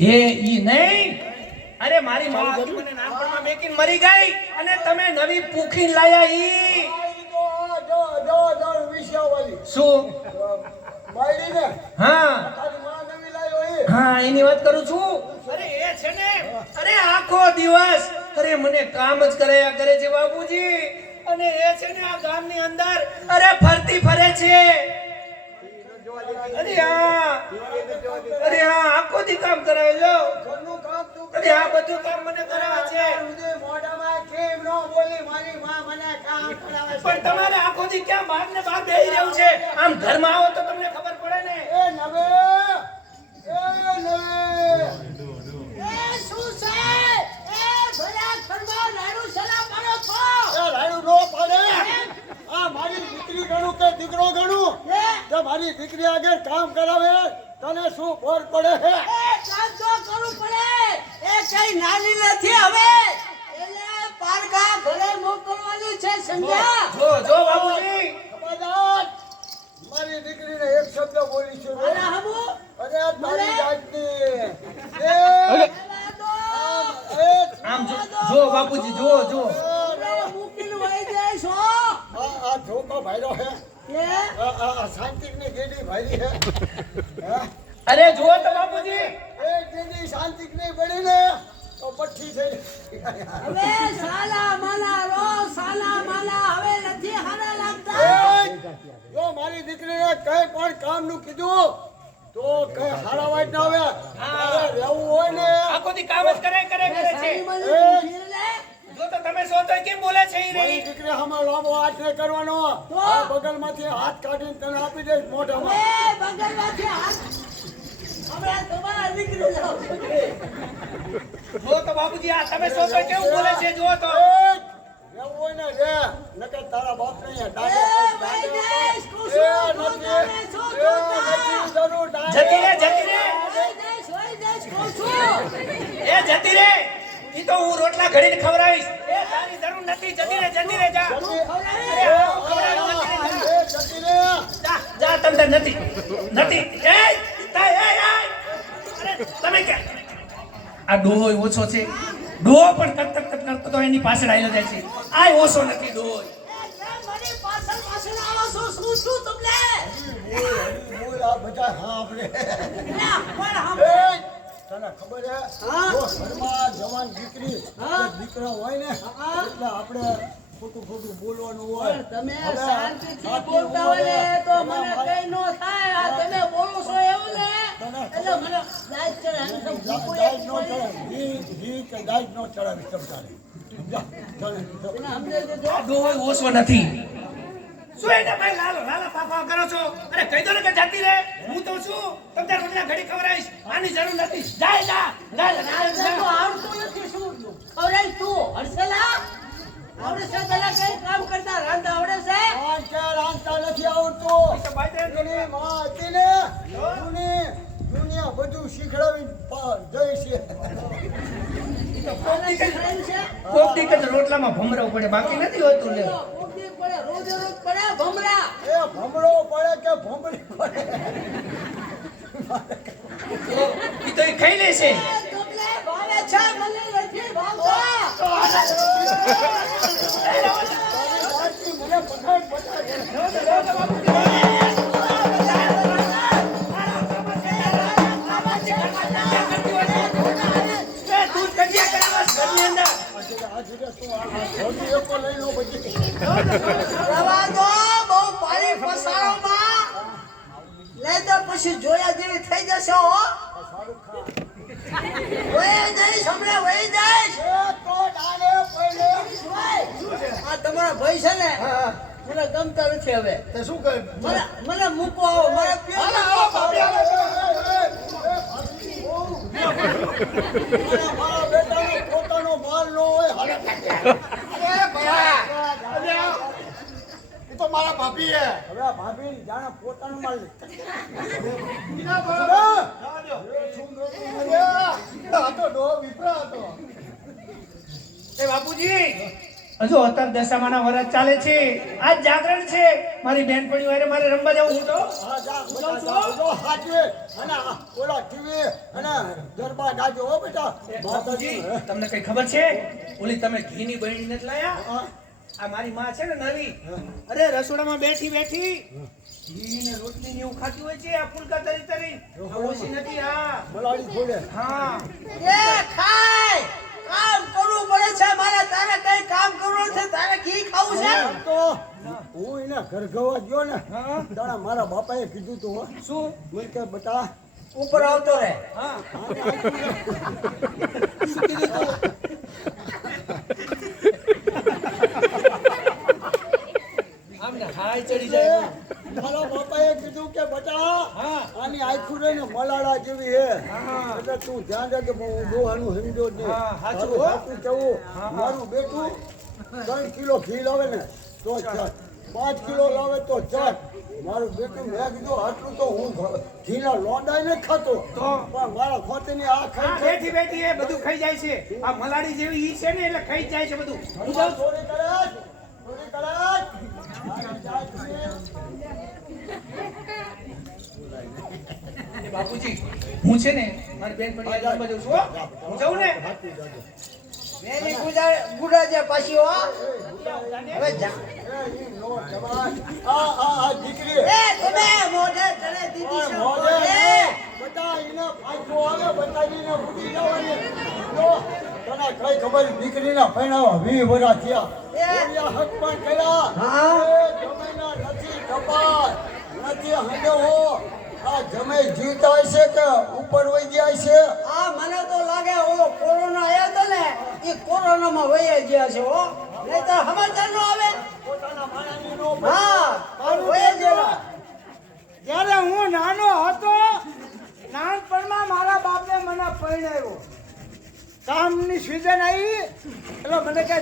એ ઈ નહીં, અરે મારી માં હતી મને નાનપણમાં મેકીને મરી ગઈ અને તમે નવી પૂખીને લાયા ઈ જો વિશ્વાવાળી શું? બાયડી ને હા તારી માં નવી લાયો એ હા એની વાત કરું છું. અરે એ છે ને, અરે આખો દિવસ અરે મને કામ જ કર્યા કરે છે બાપુજી, અને એ છે ને આ ગામની અંદર અરે ફરતી ફરે છે. અરે હા આખો દી કામ કરાવે લો. ઘરનું કામ તું અરે આ બધું કામ મને કરાવે છે. ઉદે મોઢામાં કેમ ન બોલી મારી માં મને કામ કરાવે છે. પણ તમારે આખો દી ક્યાં બહાર ને બહાર બેહી રહ્યું છે? આમ ઘરમાં આવો તો તમને ખબર પડે ને. એ નવે શું છે? ભલા ઘરમાં લાડુ સલા પાડો છો? એ રાડુ નો પાડે. આ મારી દીકરી ગણું કે દીકરો ગણું કે મારી દીકરી આગળ કામ કરાવે તને શું બોર પડે હે? કામ તો કરવું પડે. એ કઈ નાની નથી હવે. એને પારકા ઘરે મોકલવાની છે, સમજ્યા? જો જો બાપુજી, ખબરદાર મારી દીકરીને એક શબ્દ બોલી છે અરે હમુ અરે તારી જાતની એ આમ જો બાપુજી, જો જો મૂકીને વહી જાય છો. આ ધોકો ભાઈરો હે એ આ શાંતિકની ગેડી ભાઈ હે અરે જુઓ તો બાપુજી, એ ગેડી શાંતિકની બળી ને તો પઠ્ઠી થઈ હવે સાલા માલા રો સાલા માલા હવે નથી હારા લાગતા. જો મારી દીકરીને કઈ પણ કામનું કીધું તો કઈ હારા વાટ ના આવે તારે રહેવું હોય ને આખો દી કામ જ કરે છે. સારી મળી જીર લે. જો તો તમે સો તો કેમ બોલે છે ઈ મારી રહી? દીકરી હમણાં લાંબો હાથ નહીં કરવાનો આ બગલમાંથી હાથ કાઢીને તને આપી દઈશ મોઢામાં એ બગલમાંથી હાથ હમણાં તમારા દીકરી જાવ છો. જો તો બાપુજી, આ તમે સો તો કેવું બોલે છે? જો તો રહેવું હોય ને રે નકર તારા બાપ ને એ ભાઈ દેશ કુસુમ પોતાને શું જોતા? જતી રે, જતી રે, ભાઈ દેશ કુસુમ. એ જતી રે. ઈ તો હું રોટલા ઘડીને ખવડાવીશ. એ તારી જરૂર નથી. જતી રે, જતી રે, જા. જા, જા, તમને નથી નથી. એ તા, એ અરે તમે ક્યાં? આ ડોહો ઓછો છે. ડોહો પણ કટ કટ કટ કરતો તો એની પાછળ આવેલો જાય છે. આ ઓછો નથી ડોહો. એ મારી પાછળ પાછળ આવો છો, શું શું તમને? બધા હા આપણે ના, પણ હમ તને ખબર હે હા. જો ઘરમાં જવાન દીકરી હા. કે દીકરો હોય ને હા. એટલે આપણે ખોટું ખોટું બોલવાનું હોય પણ તમે હવે શાંતિથી આટલી બોલતા હોય ને ઉંમરે તો તમારા મને ભાઈ- કઈ નો થાય. આ તમે બોલો છો એવું ને એટલે મને દાજ ચડાવીને તો ભૂખું દાજ એક નો પડે. ચડાવે ઘી કે દાજ નો ચડાવી સમજાવે જા, ચાલે, ચાલે. એને સમજાવી દેજો. આ ડોહો ઓછો નથી. શું એને ભાઈ લાલો લાલા પાપા કરો છો? અરે કહી દો ને કે જતી રે. હું તો છું તમને રોટલા ઘડી ખવડાવીશ. આની જરૂર નથી. જાય જા, જા, જા, આ જા. તો આવડતું નથી શું ખવડાવીશ તું હર્ષેલા? આવડે છે પેલા કઈ કામ કરતા રાંધતા આવડે છે? રાંધતા નથી આવડતું એની માં હતી ને દુનિયા બધું શીખડાવી જઈ છે આને શીખવાડ્યું છે? કોક દી કદાચ રોટલામાં ભમરાવું પડે, બાકી નથી હોતું લે. કોક દી પડે, રોજે રોજ પડે ભમરા. એ ભમરો પડે કે ભમરી પડે ઈ તો ઈ ખાઈ લે છે. એ તમને ભાવે છે, મને નથી ભાવતા. મને પકડ એ દૂધ કઢિયા કરાવસ ઘરની અંદર. લઈ લો બધી રવા દો, બહુ પાણી પસારોમાં. લઈ દો પછી જોયા જેવી થઈ જશે હો. વહી જઈશ હમણાં, વહી જઈશ. આ તમારા ભાઈ છે ને મને ગમતા નથી હવે. તે શું કહે મને મૂકો આવો, મારે મારા બેટાને પોતાનો માલ ન હોય હાલે તો મારા ભાભી હે હવે આ ભાભી જાણે પોતાનો માલ આ તો ડો વિપરા હતો એ બાપુજી, હજુ અત્યારે દશામાના વરસ ચાલે છે, આજ જાગરણ છે, મારી બેનપણીઓ હારે મારે રમવા જવું હું તો હા, જા, બેટા, જા, બધો હાચવે. અને આ ઓલા TV અને ગરબા ગાજો, હો બેટા. બાપુજી તમને કઈ ખબર છે ઓલી તમે ઘીની બહેણી નથી લાયા? હા, આ મારી માં છે ને નવી, અરે રસોડામાં બેઠી બેઠી ઘી ને રોટલી ને એવું ખાતી હોય છે, આ ફૂલકા તરી તરી આ ઓછી નથી. હા મલાડી ખોલે. હા એ ખાય કામ કરવું પડે છે મારે, તારે કઈ કામ કરવું છે? તારે ઘી ખાવું છે? આમ તો હું એને ઘર ગવા ગયો ને, તારા મારા બાપાએ કીધું તું, હો. શું? મને કે બેટા ઉપર આવતો રહે. હા આને આટલું શું કીધું તું? આમને હાય ચડી જાય. મારા બાપાએ કીધું કે બેટા હા આની આખું રહીને મલાડા જેવી હે, હા. એટલે તું ધ્યાન રાખજે. હું દોહાનું સમજો જ નહીં. હા, હાચું, તારું હો. સાચું કેવું. મારું બેટું 3 કિલો ઘી લાવે ને તો ચાલ, 5 કિલો લાવે તો ચાલ. મારું બેટું મેં કીધું આટલું તો હું ઘીના લોંડાય ને ખાતો, તો? પણ મારા ખોતેની આ હા ખાઈ બેઠી બેઠી એ બધું ખાઈ જાય છે. આ મલાડી જેવી ઈ છે ને એટલે ખાઈ જ જાય છે બધું. હું જાઉં છું. થોડી કરાજ, થોડી કરાજ. એ બાપુજી હું છે ને મારી બેનપણી હારે રમવા જાઉં છું, હો. હું જાઉં ને વેરી ગુડા જે પાછી હો. હવે જા. આ દીકરી એ તમે મોઢે ચડે દીધી છે મોઢે મોઢે. બધા એને ફાંસો આવે, બતાવીને ઉડી જવાની. જો તને કઈ ખબર, દીકરીના પૈણાવા 20 વર્ષ થયા, ઓલિયા હક પણ કર્યા. હા. એ જમાઈના નથી કપાત, નથી હંડવો. આ જમાઈ જીવતા હશે કે ઉપર વહી ગયા છે? આ મને તો લાગે ઓલો કોરોના આવ્યો તો ને એ કોરોનામાં વહી ગયા છે હો, નહીં તો સમાચાર નો આવે. પોતાના માણાની નો હા વહી ગયેલા. જ્યારે હું નાનો હતો, નાનપણમાં મારા બાપે મને પરણાવ્યો. કામની સિઝન આવી એટલે મને કહે